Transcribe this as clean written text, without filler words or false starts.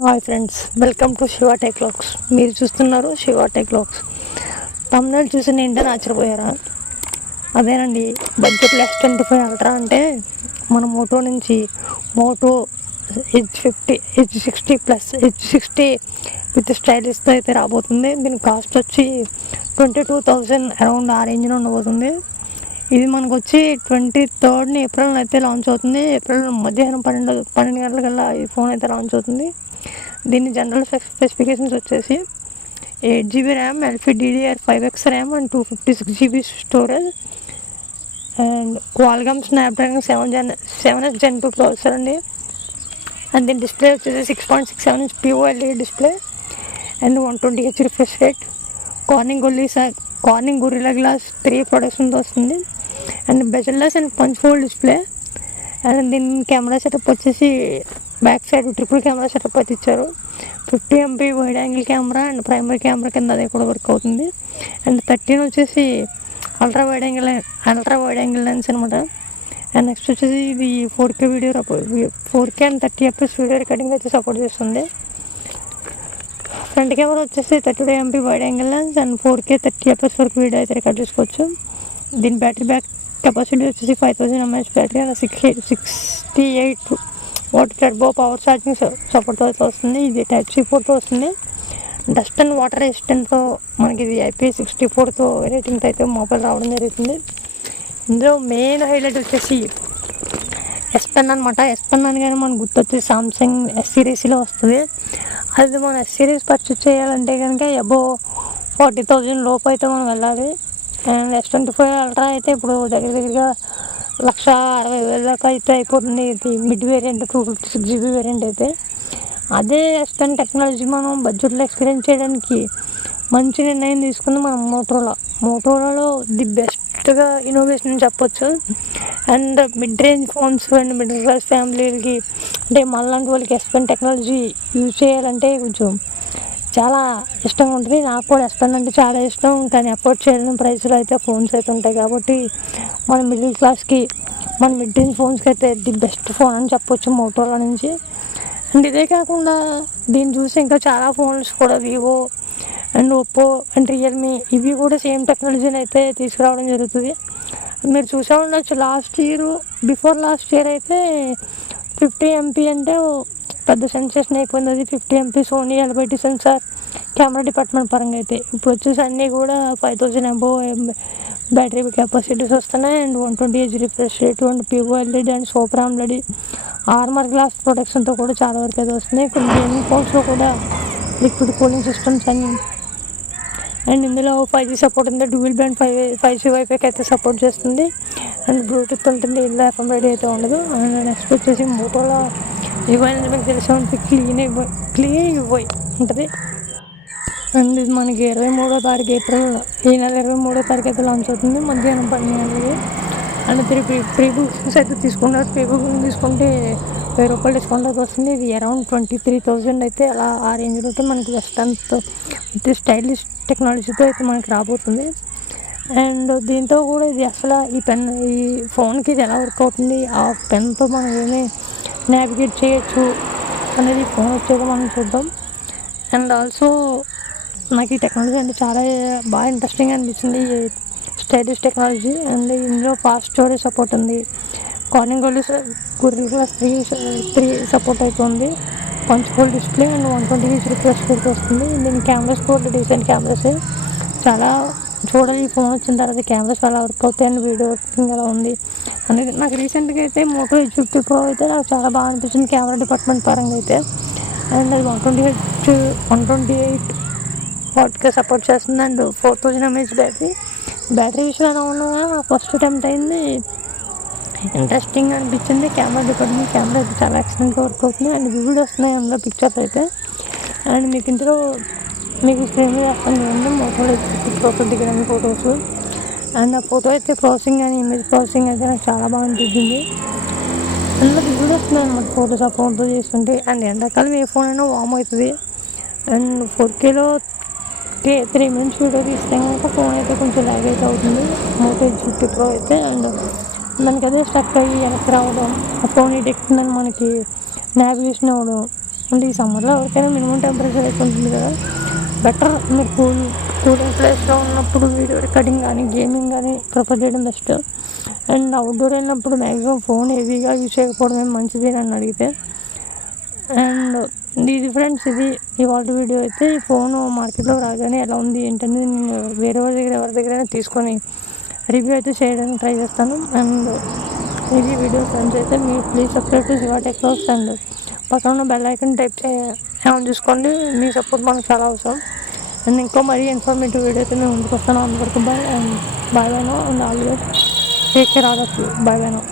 Hi friends, welcome to Shiva tech lakhs. మీరు చూస్తున్నారు Shiva tech lakhs. Tamil Nadu చూసి ఏంటని ఆశ్చర్యపోయారా? అదేనండి, బడ్జెట్లో S25 అల్ట్రా అంటే మన మోటో నుంచి Moto H50 H60 plus H60 with స్టైలిష్తో అయితే రాబోతుంది. దీని కాస్ట్ వచ్చి 22,000 అరౌండ్ ఆ రేంజ్లో ఉండబోతుంది. ఇది మనకు వచ్చి 23rd ఏప్రిల్ అయితే లాంచ్ అవుతుంది. ఏప్రిల్ మధ్యాహ్నం 12 గంటలకల్లా ఈ ఫోన్ అయితే లాంచ్ అవుతుంది. దీని జనరల్ స్పెసిఫికేషన్స్ వచ్చేసి 8GB RAM, LPDDR5X RAM and 256GB storage and Qualcomm Snapdragon 7X Gen 2 processor అండి. అండ్ దీని డిస్ప్లే వచ్చేసి 6.67 inch POLED display and 120Hz refresh rate. Corning Gorilla Glass 3 ప్రొడక్షన్తో వస్తుంది. And bezelless and punch hole display. And దీని camera setup వచ్చేసి back side triple camera setup అయితే ఇచ్చారు. 50MP wide angle camera and primary camera కింద అది కూడా work అవుతుంది. అండ్ 13 వచ్చేసి అల్ట్రా వైడ్ యాంగిల్ లెన్స్ అనమాట. అండ్ నెక్స్ట్ వచ్చేసి ఇది 4K and 30fps video recording అయితే సపోర్ట్ చేస్తుంది. ఫ్రంట్ కెమెరా వచ్చేసి 32MP wide angle lens and 4K 30fps వరకు వీడియో అయితే రికార్డ్ చేసుకోవచ్చు. దీని బ్యాటరీ బ్యాక్ కెపాసిటీ వచ్చేసి 5000 mAh battery and 68W turbo power charging సపోర్ట్తో అయితే వస్తుంది. ఇది Type-C పోర్ట్తో వస్తుంది. డస్ట్ అండ్ వాటర్ రెసిస్టెంట్తో మనకి ఇది IP64తో రేటింగ్తో అయితే మొబైల్ రావడం జరుగుతుంది. ఇందులో మెయిన్ హైలైట్ వచ్చేసి S Pen అనమాట. S Pen అనగానే మనకు గుర్తొచ్చి సామ్సంగ్ S సిరీస్లో వస్తుంది. అది మన S సిరీస్ పర్చేస్ చేయాలంటే కనుక అబోవ్ 40,000 లోపు అయితే మనం వెళ్ళాలి. అండ్ S25 అల్ట్రా అయితే ఇప్పుడు దగ్గరగా 1,60,000 దాకా అయితే అయిపోతుంది. ఇది మిడ్ వేరియంట్ 256GB వేరియంట్ అయితే. అదే S Pen టెక్నాలజీ మనం బడ్జెట్లో ఎక్స్పీరియన్స్ చేయడానికి మంచి నిర్ణయం తీసుకుంది మనం మోటోరోలాలో ది బెస్ట్గా ఇన్నోవేషన్ చెప్పొచ్చు. And mid range phones and middle class ఫ్యామిలీలకి అంటే మనలాంటి వాళ్ళకి S Pen టెక్నాలజీ యూజ్ చేయాలంటే కొంచెం చాలా ఇష్టంగా ఉంటుంది. నాకు కూడా S Pen అంటే చాలా ఇష్టం. కానీ అఫోర్డ్ చేయలేని ప్రైస్లో అయితే ఫోన్స్ అయితే ఉంటాయి కాబట్టి మన మిడిల్ క్లాస్కి మన మిడ్ రేంజ్ ఫోన్స్కి అయితే ది బెస్ట్ ఫోన్ అని చెప్పొచ్చు మోటోరోలా నుంచి. అండ్ ఇదే కాకుండా దీన్ని చూసి ఇంకా చాలా ఫోన్స్ కూడా Vivo and Oppo and Realme ఇవి కూడా సేమ్ టెక్నాలజీని అయితే తీసుకురావడం జరుగుతుంది. మీరు చూసే ఉండొచ్చు, బిఫోర్ లాస్ట్ ఇయర్ అయితే 50MP అంటే పెద్ద సెన్సేషన్ అయిపోయింది. అది 50MP Sony LBT sensor camera department పరంగా అయితే. ఇప్పుడు వచ్చేసి అన్నీ కూడా 5000 above బ్యాటరీ కెపాసిటీస్ వస్తున్నాయి. And 120Hz refresh rate and POLED and super AMOLED armour glass ప్రొటెక్షన్తో కూడా చాలా వరకు అయితే వస్తున్నాయి. కొన్ని గేమింగ్ ఫోన్స్లో కూడా లిక్విడ్ కూలింగ్ సిస్టమ్స్ అండ్ ఇందులో 5G సపోర్ట్ ఉంది. డ్యూయల్ బ్యాండ్ 5G వైఫైకి అయితే సపోర్ట్ చేస్తుంది. అండ్ బ్లూటూత్ ఉంటుంది. ఇందులో FM రేడియో అయితే ఉండదు. అండ్ నెక్స్ట్ వచ్చేసి మోటోలో యుఐ అనేది మీకు తెలిసే ఉంటుంది. క్లీన్ యుఐ ఉంటుంది. అండ్ ఇది మనకి 23వ తారీఖు ఏప్రిల్ ఈ నెల 23వ తారీఖు అయితే లాంచ్ అవుతుంది మధ్యాహ్నం 12 గంటలకి. అండ్ ప్రీ బుకింగ్స్ అయితే తీసుకున్నారు. ప్రీ బుకింగ్ తీసుకుంటే ₹1000 డిస్కౌంట్ అయితే వస్తుంది. ఇది అరౌండ్ 23,000 అయితే అలా ఆ రేంజ్లో అయితే మనకి వెస్టర్న్తో విత్ స్టైలిష్ టెక్నాలజీతో అయితే మనకి రాబోతుంది. అండ్ దీంతో కూడా ఇది అసలు ఈ ఫోన్కి ఇది ఎలా వర్క్ అవుతుంది, ఆ పెన్తో మనం ఏమీ నావిగేట్ చేయొచ్చు అనేది ఫోన్ వచ్చాక మనం చూద్దాం. అండ్ ఆల్సో నాకు ఈ టెక్నాలజీ అంటే చాలా బాగా ఇంట్రెస్టింగ్ అనిపించింది, ఈ స్టైలిష్ టెక్నాలజీ. అండ్ ఇందులో ఫాస్ట్ స్టోరేజ్ సపోర్ట్ ఉంది. కార్నింగ్ గొరిల్లా గ్లాస్ 3 సపోర్ట్ అవుతుంది. Punch hole display and 120Hz refresh rate వస్తుంది. దీని కెమెరాస్ కూడా డీసెంట్ కెమెరాస్. చాలా చూడాలి ఈ ఫోన్ వచ్చిన తర్వాత కెమెరాస్ ఎలా వర్క్ అవుతాయి అండ్ వీడియో వర్కింగ్ ఎలా ఉంది అనేది. నాకు రీసెంట్గా అయితే మోటో H50 Pro అయితే నాకు చాలా బాగా అనిపించింది కెమెరా డిపార్ట్మెంట్ పరంగా అయితే. అండ్ అది 128W సపోర్ట్ చేస్తుంది. అండ్ 4000 mAh బ్యాటరీ విషయం ఎలా ఉన్నా నాకు ఫస్ట్ అటెంప్ట్ అయింది, ఇంట్రెస్టింగ్ అనిపించింది. కెమెరా డిపార్ట్మెంట్ కెమెరా అయితే చాలా ఎక్సలెంట్గా వర్క్ అవుతుంది. అండ్ వీడియోస్ వస్తున్నాయి అందులో పిక్చర్స్ అయితే. అండ్ మీకు స్క్రీన్ మీద వేస్తాను చూడండి మోటోలో H50 Pro దిగిన ఫొటోస్. అండ్ ఆ ఫోటో అయితే ప్రాసెసింగ్ కానీ ఇమేజ్ ప్రాసెసింగ్ అయితే నాకు చాలా బాగా అనిపించింది. అందులో వీడియోస్ వస్తున్నాయి అన్నమాట ఫోటోస్ ఆ ఫోన్తో చేస్తుంటే. అండ్ ఎండాకాలం ఏ ఫోన్ అయినా వామ్ అవుతుంది. అండ్ 4Kలో 3 minutes వీడియో తీస్తే కనుక ఫోన్ అయితే కొంచెం ల్యాగ్ అయితే అవుతుంది మోటో H50 Pro అయితే. అండ్ దానికి అదే స్టక్ అయ్యి వెనక్కి రావడం, ఆ ఫోన్ ఇటు ఎక్కుతుందని మనకి నావిగేషన్ అవ్వడం అంటే ఈ సమ్మర్లో ఎవరికైనా మినిమం టెంపరేచర్ అయితే ఉంటుంది కదా, బెటర్ మీరు కూలింగ్ ప్లేస్లో ఉన్నప్పుడు వీడియో రికార్డింగ్ కానీ గేమింగ్ కానీ ప్రిఫర్ చేయడం బెస్ట్. అండ్ అవుట్డోర్ అయినప్పుడు మ్యాక్సిమం ఫోన్ హెవీగా యూజ్ చేయకపోవడమే మంచిది నన్ను అడిగితే. అండ్ ఇది ఫ్రెండ్స్, ఇది ఇవాళ వీడియో అయితే. ఈ ఫోన్ మార్కెట్లో రాగానే ఎలా ఉంది ఏంటనేది నేను వేరే వాళ్ళ దగ్గర ఎవరి దగ్గరైనా తీసుకొని రివ్యూ అయితే చేయడానికి ట్రై చేస్తాను. అండ్ ఇది వీడియో ఫ్రెండ్స్ అయితే మీరు please subscribe to Shiva tech vlogs and పక్కన ఉన్న బెల్ ఐకాన్ ఆన్ చేసుకోండి. మీ సపోర్ట్ మనకు చాలా అవసరం. అండ్ ఇంకో మరీ ఇన్ఫర్మేటివ్ వీడియో అయితే మేము ముందుకు వస్తాను. అంతవరకు bye and bye no and always take care all of you. Bye no.